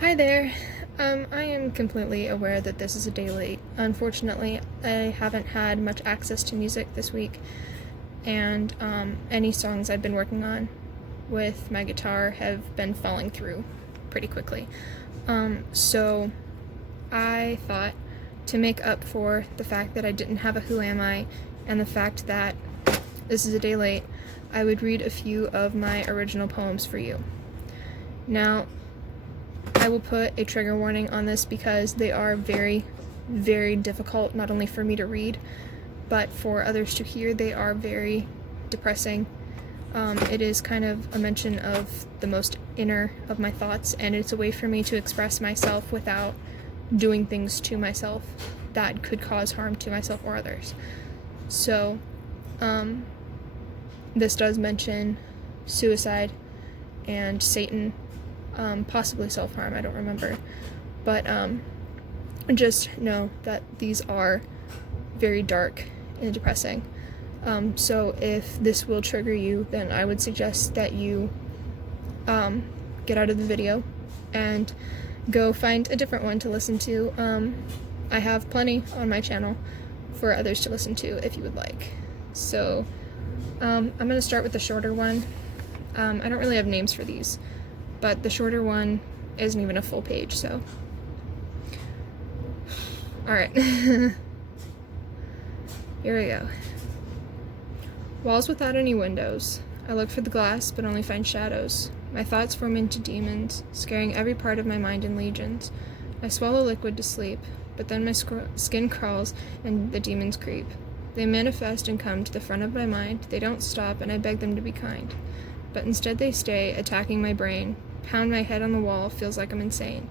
Hi there. I am completely aware that this is a day late. Unfortunately, I haven't had much access to music this week, and any songs I've been working on with my guitar have been falling through pretty quickly. So I thought, to make up for the fact that I didn't have a Who Am I and the fact that this is a day late, I would read a few of my original poems for you. Now, I will put a trigger warning on this because they are very, very difficult, not only for me to read, but for others to hear. They are very depressing. It is kind of a mention of the most inner of my thoughts, and it's a way for me to express myself without doing things to myself that could cause harm to myself or others. So, this does mention suicide and Satan, possibly self-harm, I don't remember, but just know that these are very dark and depressing. So if this will trigger you, then I would suggest that you get out of the video and go find a different one to listen to. I have plenty on my channel for others to listen to if you would like. So I'm going to start with the shorter one. I don't really have names for these, but the shorter one isn't even a full page, so. Alright. Here we go. Walls without any windows. I look for the glass, but only find shadows. My thoughts form into demons, scaring every part of my mind in legions. I swallow liquid to sleep, but then my skin crawls and the demons creep. They manifest and come to the front of my mind. They don't stop, and I beg them to be kind. But instead they stay, attacking my brain. Pound my head on the wall, feels like I'm insane.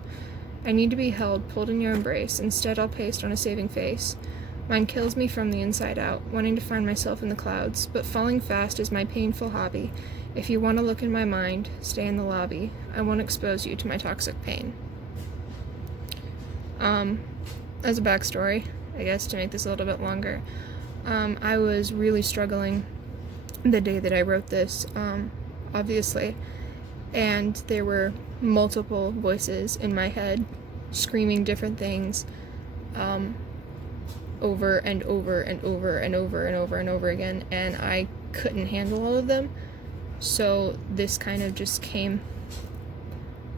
I need to be held, pulled in your embrace. Instead I'll paste on a saving face. Mine kills me from the inside out, wanting to find myself in the clouds, but falling fast is my painful hobby. If you want to look in my mind, stay in the lobby. I won't expose you to my toxic pain. As a backstory, I guess, to make this a little bit longer, I was really struggling the day that I wrote this, obviously, and there were multiple voices in my head screaming different things over and over and over and over and over and over again, and I couldn't handle all of them, so this kind of just came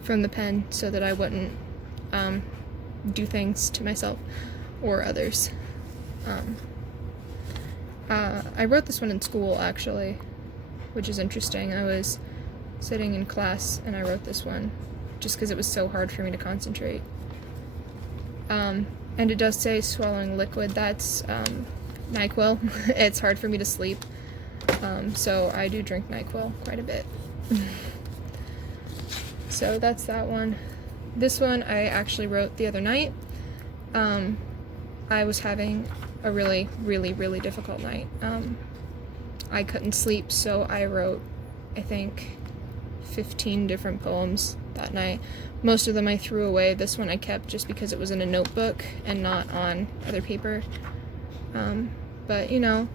from the pen so that I wouldn't do things to myself or others. I wrote this one in school, actually, which is interesting. I was sitting in class and I wrote this one just because it was so hard for me to concentrate. And it does say swallowing liquid. That's NYQUIL. It's hard for me to sleep, so I do drink NYQUIL quite a bit. So that's that one. This one I actually wrote the other night. I was having a really, really, really difficult night. I couldn't sleep, so I wrote, I think, 15 different poems that night. Most of them I threw away. This one I kept just because it was in a notebook and not on other paper. But, you know,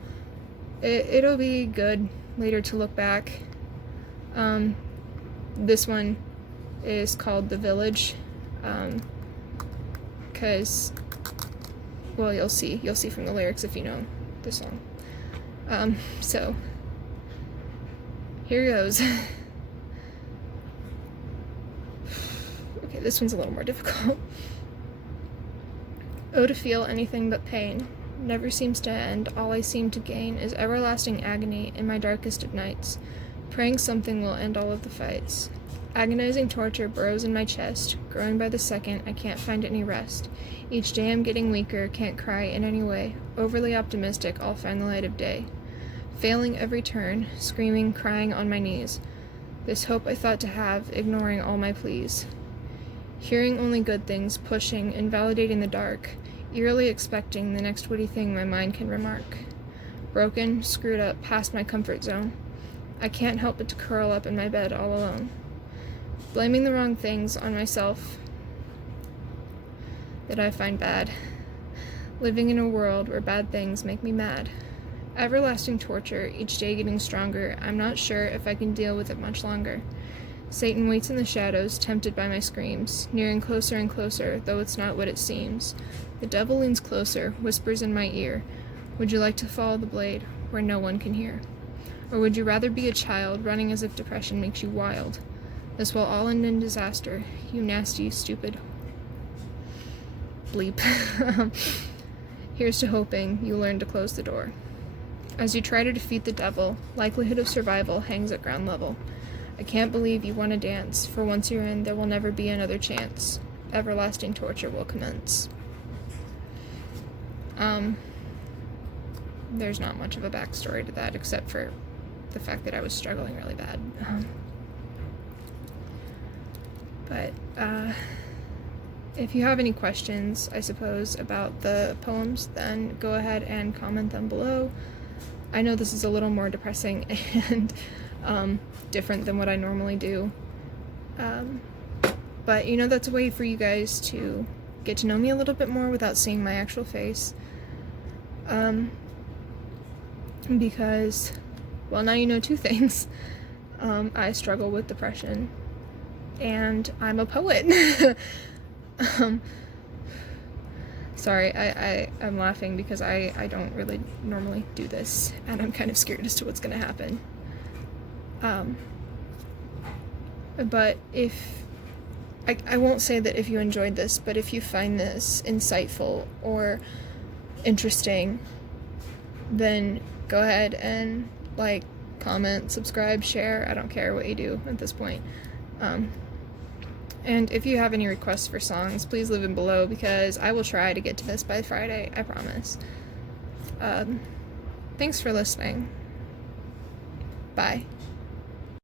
it'll be good later to look back. This one is called The Village, because, well, you'll see from the lyrics if you know the song. So, here goes. Okay, this one's a little more difficult. Oh, to feel anything but pain never seems to end. All I seem to gain is everlasting agony in my darkest of nights, praying something will end all of the fights. Agonizing torture burrows in my chest, growing by the second, I can't find any rest. Each day I'm getting weaker, can't cry in any way. Overly optimistic, I'll find the light of day. Failing every turn, screaming, crying on my knees. This hope I thought to have, ignoring all my pleas. Hearing only good things, pushing, invalidating the dark, eerily expecting the next witty thing my mind can remark. Broken, screwed up, past my comfort zone. I can't help but to curl up in my bed all alone. Blaming the wrong things on myself that I find bad. Living in a world where bad things make me mad. Everlasting torture, each day getting stronger. I'm not sure if I can deal with it much longer. Satan waits in the shadows, tempted by my screams, nearing closer and closer, though it's not what it seems. The devil leans closer, whispers in my ear, would you like to follow the blade, where no one can hear? Or would you rather be a child, running as if depression makes you wild? This will all end in disaster, you nasty, stupid bleep. Here's to hoping you learn to close the door. As you try to defeat the devil, likelihood of survival hangs at ground level. I can't believe you want to dance, for once you're in, there will never be another chance. Everlasting torture will commence. There's not much of a backstory to that, except for the fact that I was struggling really bad. But if you have any questions, I suppose, about the poems, then go ahead and comment them below. I know this is a little more depressing and different than what I normally do. But, you know, that's a way for you guys to get to know me a little bit more without seeing my actual face. Because, well, now you know two things. I struggle with depression, and I'm a poet. Sorry, I'm laughing because I don't really normally do this, and I'm kind of scared as to what's going to happen. But if... I won't say that if you enjoyed this, but if you find this insightful or interesting, then go ahead and like, comment, subscribe, share. I don't care what you do at this point. And if you have any requests for songs, please leave them below, because I will try to get to this by Friday, I promise. Thanks for listening. Bye.